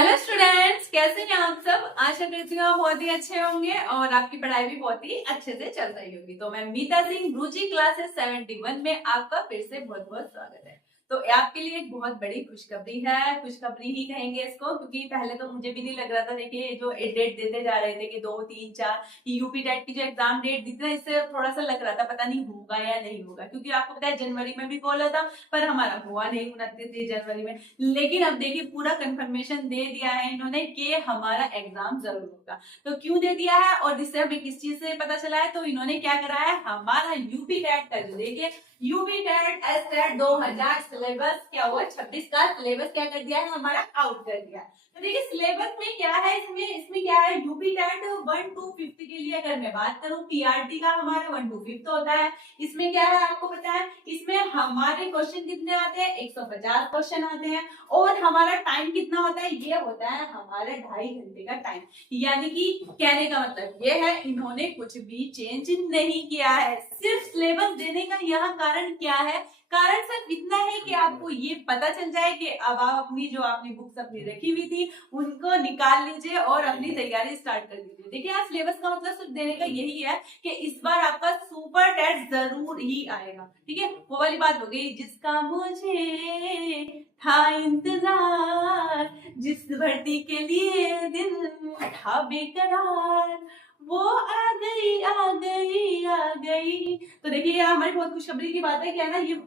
Hello students, कैसे हैं आप सब। आशा करती हूँ आप बहुत ही अच्छे होंगे और आपकी पढ़ाई भी बहुत ही अच्छे से चल रही होगी। तो मैं मीता सिंह, गुरुजी क्लासेस 71 में आपका फिर से बहुत बहुत स्वागत है। तो आपके लिए एक बहुत बड़ी खुशखबरी है, खुशखबरी ही कहेंगे इसको, क्योंकि पहले तो मुझे भी नहीं लग रहा था। देखिए जो डेट देते जा रहे थे कि 2, 3, 4 यूपी टेट की जो एग्जाम डेट दी थी ना, इससे थोड़ा सा लग रहा था पता नहीं होगा या नहीं होगा, क्योंकि आपको पता है जनवरी में भी बोला था पर हमारा हुआ नहीं 29 जनवरी में। लेकिन अब देखिए पूरा कंफर्मेशन दे दिया है इन्होंने कि हमारा एग्जाम जरूर होगा। तो क्यों दे दिया है और इससे हमें किस चीज से पता चला है, तो इन्होंने क्या करा है, हमारा यूपी टेट का जो देखिए UP TET S TET 2000 syllabus क्या हुआ, 26 का सिलेबस क्या कर दिया है हमारा, आउट कर दिया। तो देखिए सिलेबस में क्या है, इसमें क्या है, यूपी टेट 1 to 5 के लिए अगर मैं बात करूं, पीआरटी का हमारा 1 to 5 होता है। इसमें क्या है आपको पता है, इसमें हमारे क्वेश्चन कितने आते हैं, 150 क्वेश्चन आते हैं और हमारा टाइम कितना होता है, ये होता है हमारे 2.5 घंटे का टाइम। यानी कि कहने का मतलब ये है इन्होंने कुछ भी चेंज नहीं किया है। सिर्फ सिलेबस देने का यहाँ कारण क्या है, कारण सिर्फ इतना है कि आपको ये पता चल जाए कि अब आप अपनी जो आपने बुक्स अपनी रखी हुई थी उनको निकाल लीजिए और अपनी तैयारी स्टार्ट कर दीजिए। देखिए यहाँ सिलेबस का मतलब सिर्फ देने का यही है कि इस बार आपका सुपर टेस्ट जरूर ही आएगा। ठीक है, वो वाली बात हो गई, जिसका मुझे था इंतजार, जिस भर्ती के लिए दिल था बेकरार, वो आ गई आ गई आ गई। तो देखिए ये हमारी बहुत खुशखबरी की बात है, क्या है ना, ये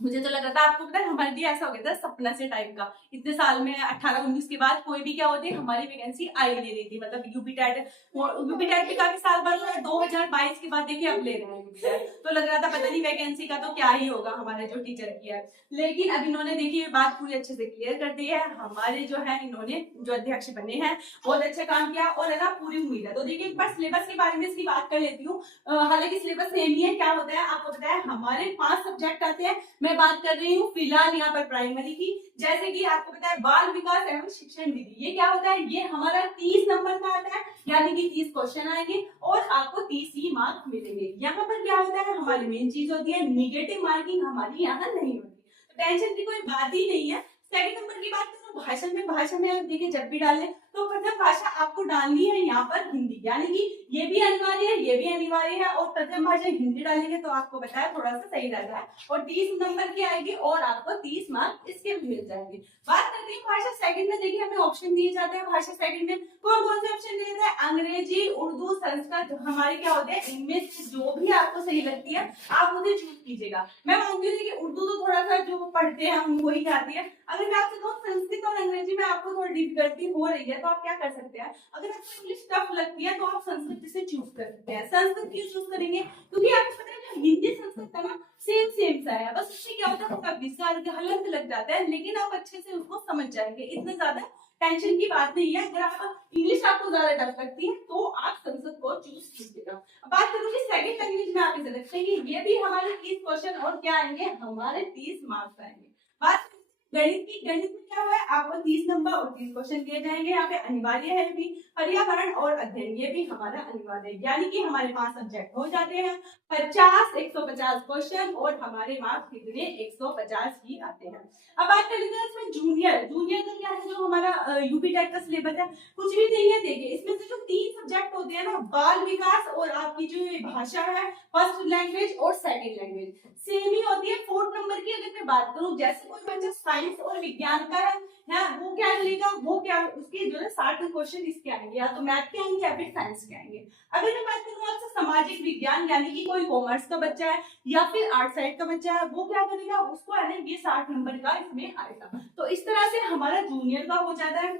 मुझे तो लग रहा था, आपको पता है हमारे लिए ऐसा हो गया था सपना से टाइप का। इतने साल में 18-19 के बाद कोई भी क्या होती है हमारी वैकेंसी आई नहीं रही थी, मतलब यूपी टेट भी काफी साल बाद 2022 के बाद देखिए अब ले रहे हैं यूपी टेट। तो लग रहा था पता नहीं वैकेंसी का तो क्या ही होगा हमारे जो टीचर की है। लेकिन अब इन्होंने देखिए बात पूरी अच्छे से क्लियर कर दी है। हमारे जो है इन्होंने जो अध्यक्ष बने हैं बहुत अच्छा काम किया और है ना पूरी उम्मीद है। तो देखिए एक बार सिलेबस के बारे में इसकी बात कर लेती हूँ। हालांकि सिलेबस सेम ही है, क्या होता है आपको पता है हमारे 5 सब्जेक्ट आते हैं। मैं बात कर रही हूँ फिलहाल यहाँ पर प्राइमरी की। जैसे कि आपको पता है बाल विकास एवं शिक्षण विधि, ये क्या होता है, ये हमारा 30 नंबर का आता है, यानी कि 30 क्वेश्चन आएंगे और आपको 30 ही मार्क्स मिलेंगे। यहाँ पर क्या होता है, हमारी मेन चीज होती है निगेटिव मार्किंग, हमारी यहाँ नहीं होती। तो टेंशन की कोई बात ही नहीं है। सेकंड नंबर की बात करूँ भाषा में आप देखिए जब भी डालें तो प्रथम भाषा आपको डालनी है यहाँ पर हिंदी, यानी कि ये भी अनिवार्य है, ये भी अनिवार्य है। और प्रथम भाषा हिंदी डालेंगे तो आपको बताया थोड़ा सा सही रहता है और 30 नंबर की आएगी और आपको 30 मार्क्स इसके भी मिल जाएंगे। बात करते हैं भाषा सेकंड में, देखिए हमें ऑप्शन दिए जाते हैं भाषा सेकंड में। कौन कौन से ऑप्शन दिए जाते हैं, अंग्रेजी, उर्दू, संस्कृत हमारे क्या होते हैं, इनमें से जो भी आपको सही लगती है आप उसे चूज कीजिएगा। मैं मानती हूँ कि उर्दू तो थोड़ा सा जो पढ़ते हैं हम वही आती है। अगर मैं आपसे कहूँ संस्कृत और अंग्रेजी में आपको थोड़ी डिफिकल्टी हो रही है तो आप क्या कर सकते हैं, अगर आपको इंग्लिश टफ लगती है तो आप संस्कृत से चूज कर सकते हैं। संस्कृत क्यों चूज करेंगे, क्योंकि आपको पता है जो हिंदी संस्कृत है ना सेम सा है, बस उसमें क्या होता है थोड़ा विसर्ग हलंत लग जाता है, लेकिन आप अच्छे से उसको समझ जाएंगे, इतना ज्यादा टेंशन की बात नहीं है। अगर आप इंग्लिश आपको ज्यादा टफ लगती है तो आप संस्कृत को चूज कीजिएगा। बात करूंगी सेकंड लैंग्वेज में, आप इसे रखेंगे ये भी हमारे 30 क्वेश्चन और क्या आएंगे, हमारे 30 मार्क्स आएंगे। बात गणित की, गणित में क्या है आपको 30 नंबर और 30 क्वेश्चन दिए जाएंगे। यहाँ पे अनिवार्य है भी पर्यावरण और अध्ययन, ये भी हमारा अनिवार्य है, यानी कि हमारे 5 सब्जेक्ट हो जाते हैं 150 क्वेश्चन और हमारे मार्क्स कितने 150 ही आते हैं। अब बात कर लेते हैं इसमें जूनियर का क्या है, जो हमारा यूपी टेट का सिलेबस है कुछ भी नहीं है। देखिए इसमें से जो 3 सब्जेक्ट होते हैं ना, बाल विकास और आपकी जो भाषा है फर्स्ट लैंग्वेज और सेकंड लैंग्वेज सेम ही होती है। 4 नंबर की अगर मैं बात करूं, जैसे कोई बच्चा साइंस और विज्ञान का है ना, वो क्या करेगा, वो क्या उसके जो है 60 क्वेश्चन इसके आएंगे, या तो मैथ के आएंगे या फिर साइंस के आएंगे। अगर मैं बात करूं आपसे सामाजिक विज्ञान, यानी कि कोई कॉमर्स का बच्चा है या फिर आर्ट साइड का बच्चा है, वो क्या करेगा, उसको है ना ये 60 नंबर का इसमें आएगा। तो इस तरह से हमारा जूनियर का हो जाता है।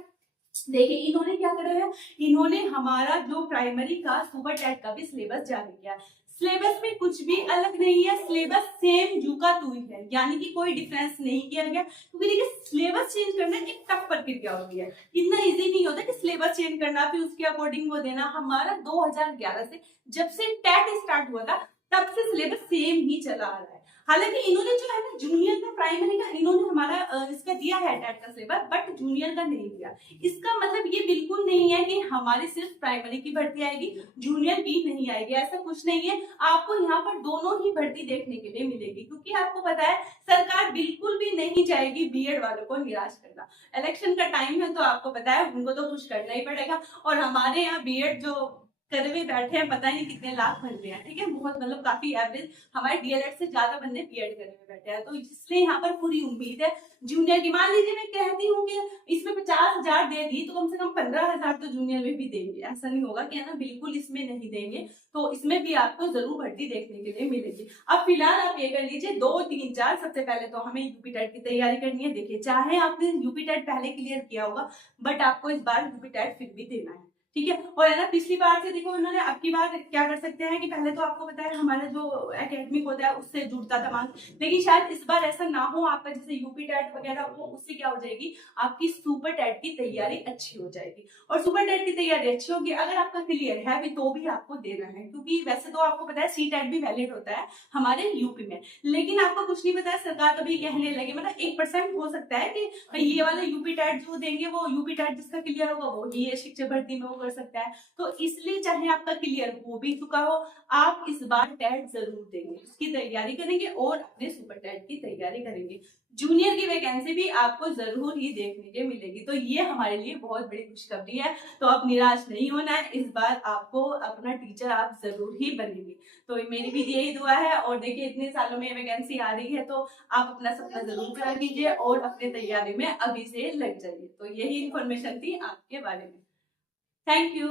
देखिए इन्होंने क्या करा है, इन्होंने हमारा जो प्राइमरी का सुपर टेट का भी सिलेबस जारी किया। सिलेबस में कुछ भी अलग नहीं है, सिलेबस सेम जू का तू ही है, यानी कि कोई डिफरेंस नहीं किया गया। क्योंकि देखिए सिलेबस चेंज करना एक टफ प्रक्रिया होती है, इतना इजी नहीं होता कि सिलेबस चेंज करना फिर उसके अकॉर्डिंग वो देना। हमारा 2011 से जब से टेट स्टार्ट हुआ था तब से सिलेबस सेम ही चला आ रहा है। हालांकि इन्होंने जो है ना जूनियर का प्राइमरी का इन्होंने हमारा इसका दिया है टेट का सिलेबस, बट जूनियर का नहीं दिया। इसका मतलब ये बिल्कुल नहीं है कि हमारी सिर्फ प्राइमरी की भर्ती आएगी, जूनियर की नहीं आएगी, ऐसा कुछ नहीं है। आपको यहाँ पर दोनों ही भर्ती देखने के लिए मिलेगी, क्योंकि आपको पता है सरकार बिल्कुल भी नहीं चाहेगी बीएड वालों को निराश करना। इलेक्शन का टाइम है तो आपको पता है उनको तो कुछ करना ही पड़ेगा। और हमारे यहाँ बीएड जो करे हुए बैठे हैं, पता नहीं कितने लाख बंदे हैं, ठीक है, बहुत मतलब काफी एवरेज हमारे डीएलएड से ज्यादा बंदे बीएड करे हुए बैठे हैं, तो इसलिए यहाँ पर पूरी उम्मीद है जूनियर की। मान लीजिए मैं कहती हूँ कि इसमें 50,000 दे दी तो कम से कम 15,000 तो जूनियर में भी देंगे, ऐसा नहीं होगा कि है ना बिल्कुल इसमें नहीं देंगे। तो इसमें भी आपको जरूर भर्ती देखने के लिए मिलेगी। अब फिलहाल आप ये कर लीजिए 2, 3, 4। सबसे पहले तो हमें यूपी टेट की तैयारी करनी है। देखिए चाहे आपने यूपी टेट पहले क्लियर किया होगा, बट आपको इस बार यूपी टेट फिर भी देना है, ठीक है। और है ना पिछली बार से देखो उन्होंने, अब की बार क्या कर सकते हैं कि पहले तो आपको पता है हमारा जो एकेडमिक होता है उससे जुड़ता था मार्क्स, लेकिन शायद इस बार ऐसा ना हो आपका, जैसे यूपी टेट वगैरह वो, उससे क्या हो जाएगी आपकी सुपर टेट की तैयारी अच्छी हो जाएगी। और सुपर टेट की तैयारी अच्छी होगी अगर आपका क्लियर है भी तो भी आपको देना है, क्योंकि वैसे तो आपको पता है सी टेट भी वैलिड होता है हमारे यूपी में, लेकिन आपको कुछ नहीं पता है, सरकार कभी कहने लगे मतलब 1% हो सकता है कि ये वाला यूपी टेट जो देंगे वो यूपी टेट जिसका क्लियर होगा वो ही शिक्षक भर्ती में वो कर सकता है। तो इसलिए चाहे आपका क्लियर हो भी चुका हो, आप इस बार टेट जरूर देंगे, उसकी तैयारी करेंगे और अपने सुपर टेट की तैयारी करेंगे। जूनियर की वैकेंसी भी आपको जरूर ही देखने के मिलेगी, तो ये हमारे लिए बहुत बड़ी खुशखबरी है। तो आप निराश नहीं होना है, इस बार आपको अपना टीचर आप जरूर ही बनेंगे। तो मेरी भी यही दुआ है। और देखिए इतने सालों में वैकेंसी आ रही है तो आप अपना सपना जरूर पूरा कीजिए और अपने तैयारी में अभी से लग जाइए। तो यही इन्फॉर्मेशन थी आपके बारे में। Thank you.